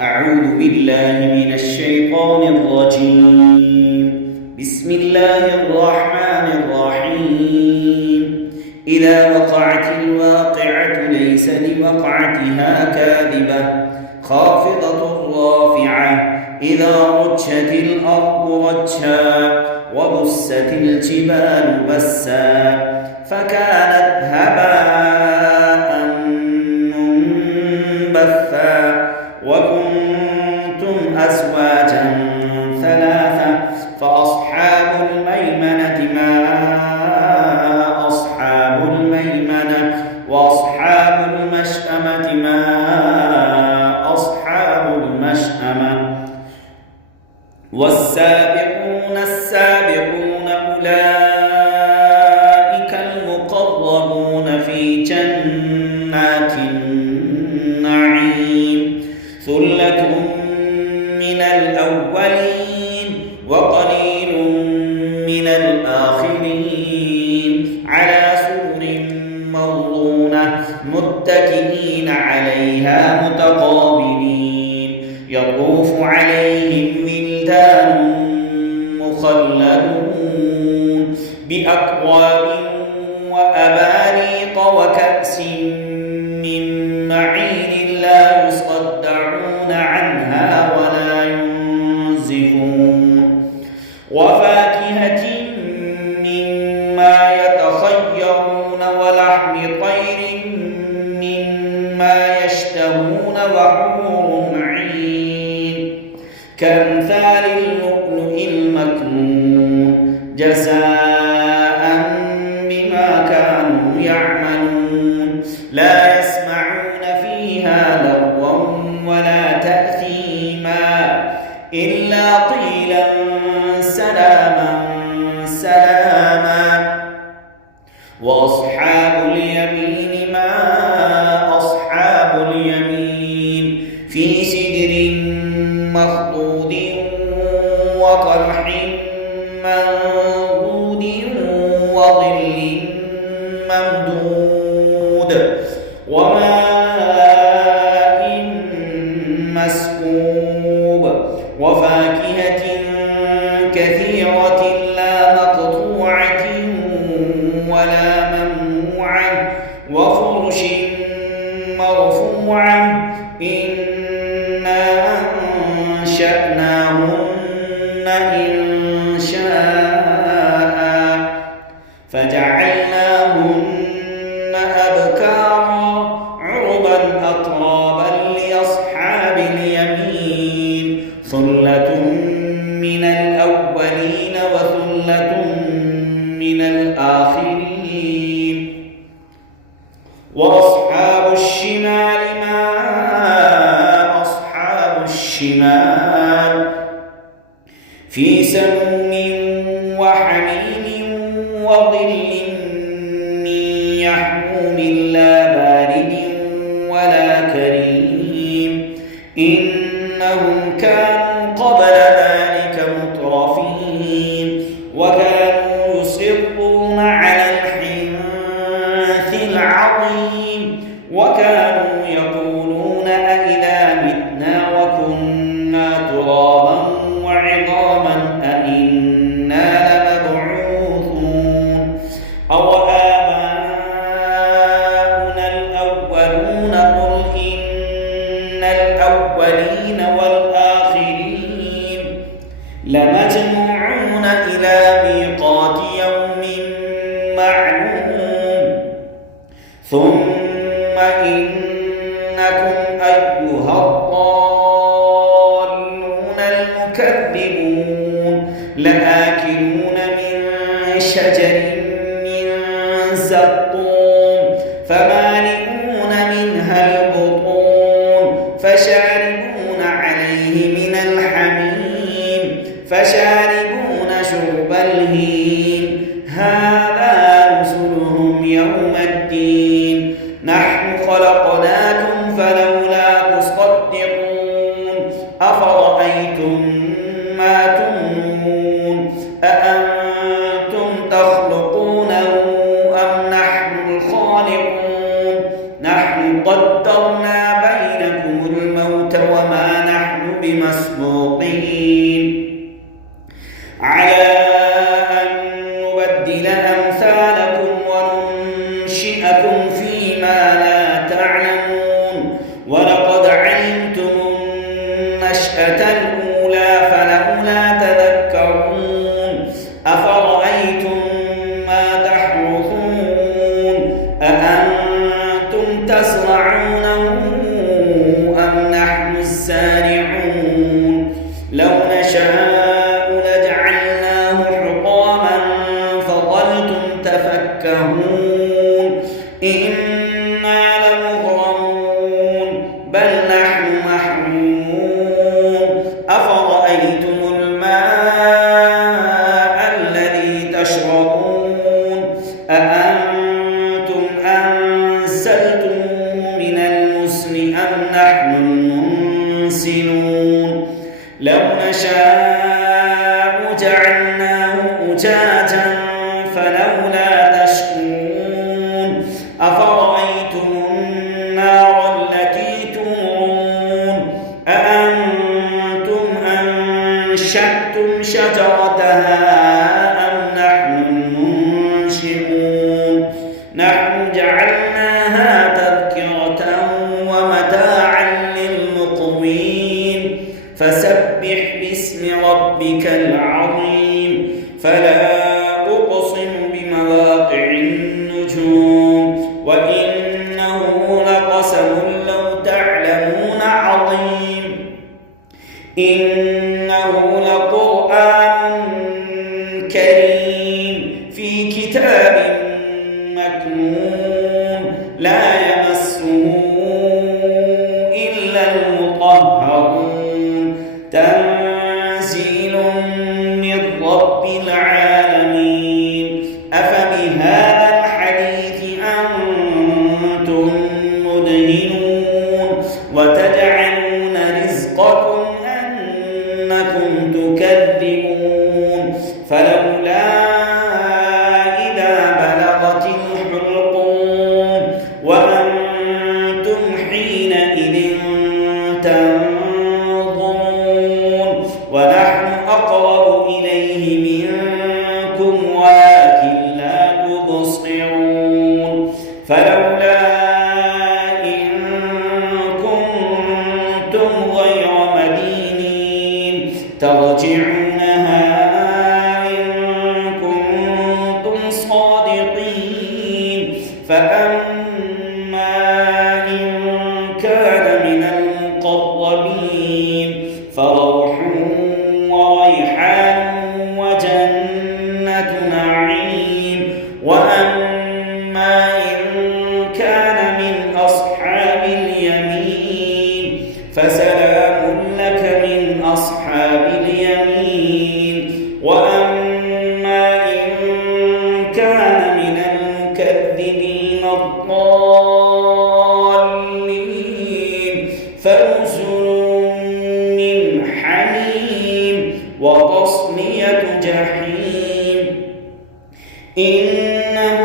أعوذ بالله من الشيطان الرجيم. بسم الله الرحمن الرحيم. إذا وقعت الواقعة ليس لوقعتها كاذبة خافضة رافعة إذا رجت الأرض رجا وبست الجبال بسا فكانت هباء منبثا وكنتم أزواجا ثلاثة فأصحاب الميمنة ما أصحاب الميمنة وأصحاب المشأمة ما أصحاب المشأمة والسابقون السابقون أولئك المقربون في جنات النعيم ثلة من الأولين وقليل من الآخرين على سرر موضونة متكئين عليها متقابلين يطوف عليهم ولدان مخلدون بأكواب وأباريق وكأس من معين لا يصدعون عنها ولا ينزفون وفاكهة مما يتخيرون ولحم طير مما يشتهون وحور عين كأمثال اللؤلؤ المكنون جزاء بما كانوا يعملون لا يسمعون فيها لغوا ولا تأثيما إلا قيلا سلاما سلاما وأصحاب اليمين ما أصحاب اليمين في سدر مخضود وطلح منضود وظل ممدود وماء مسكوب وفاكهة كثيرة لا مقطوعة ولا ممنوعة وفرش مرفوعة إنا أنشأناهن إنشاء فجعلناهن أبكارا عربا أترابا لأصحاب اليمين ثلة من الأولين وثلة من الآخرين وأصحاب الشمال ما أصحاب الشمال في سموم وحميم وظل من يحموم لا بارد ولا كريم إنهم كانوا قبل ذلك مترفين وكانوا يصرون على الحنث العظيم وكانوا يقولون أئذا متنا وكنا ترابا وعظاما أئنا لمبعوثون أو آباؤنا الأولون قل إن الأولين والآخرين لمجموعون إلى ميقات يوم معلوم ثم إنكم أيها الضالون المكذبون لآكلون من شجر من زقوم فمالئون منها البطون فشاربون عليه من الحميم فشاربون شرب الهيم هذا نزلهم يوم الدين نحن خلقناكم فلولا تصدقون أفرأيتم ما تمنون أأنتم تخلقونه أم نحن الخالقون نحن قدرنا بينكم الموت وما نحن بمسبوقين على أن نبدل أمثالكم وننشئكم فيما لا تعلمون ولقد علمتم النشأة الأولى فلولا تذكرون أفرأيتم ما تحرثون أأنتم تزرعونه أم نحن الزارعون لو نشاء لجعلناه حطاما فظلتم تفكهون إنا لمغرمون بل نحن محرومون أفرأيتم الماء الذي تشربون أأنتم أنزلتموه من المزن أم نحن المنزلون لو نشاء جعلناه أجاجا فلولا تشكرون أفرأيتم النار التي تورون أأنتم أنشأتم شجرتها أم نحن المنشئون نحن جعلناها تذكرة ومتاعا للمقوين فسبح باسم ربك العظيم فلا أقسم بمواقع النجوم وإنه لقسم لو تعلمون عظيم إنه لقرآن كريم في كتاب مكنون لا يمسه إلا المطهرون تنزيل من رب العالمين أفبهذا الحديث أنتم مدهنون وتجعلون رزقكم أنكم تكذبون فلولا إذا بلغت الحلقوم وأنتم حينئذ تنظرون ونحن أقرب إليه منكم ولكن لا تبصرون فلولا إن كنتم غير مدينين ترجعونها إن كنتم صادقين فأما إن كان من المقربين فروح وريحان وجنة نعيم وأما إن كان من أصحاب اليمين فسلام لك من أصحاب اليمين وأما إن كان من المكذبين الضالين فنزل من حميم وتصلية جحيم إن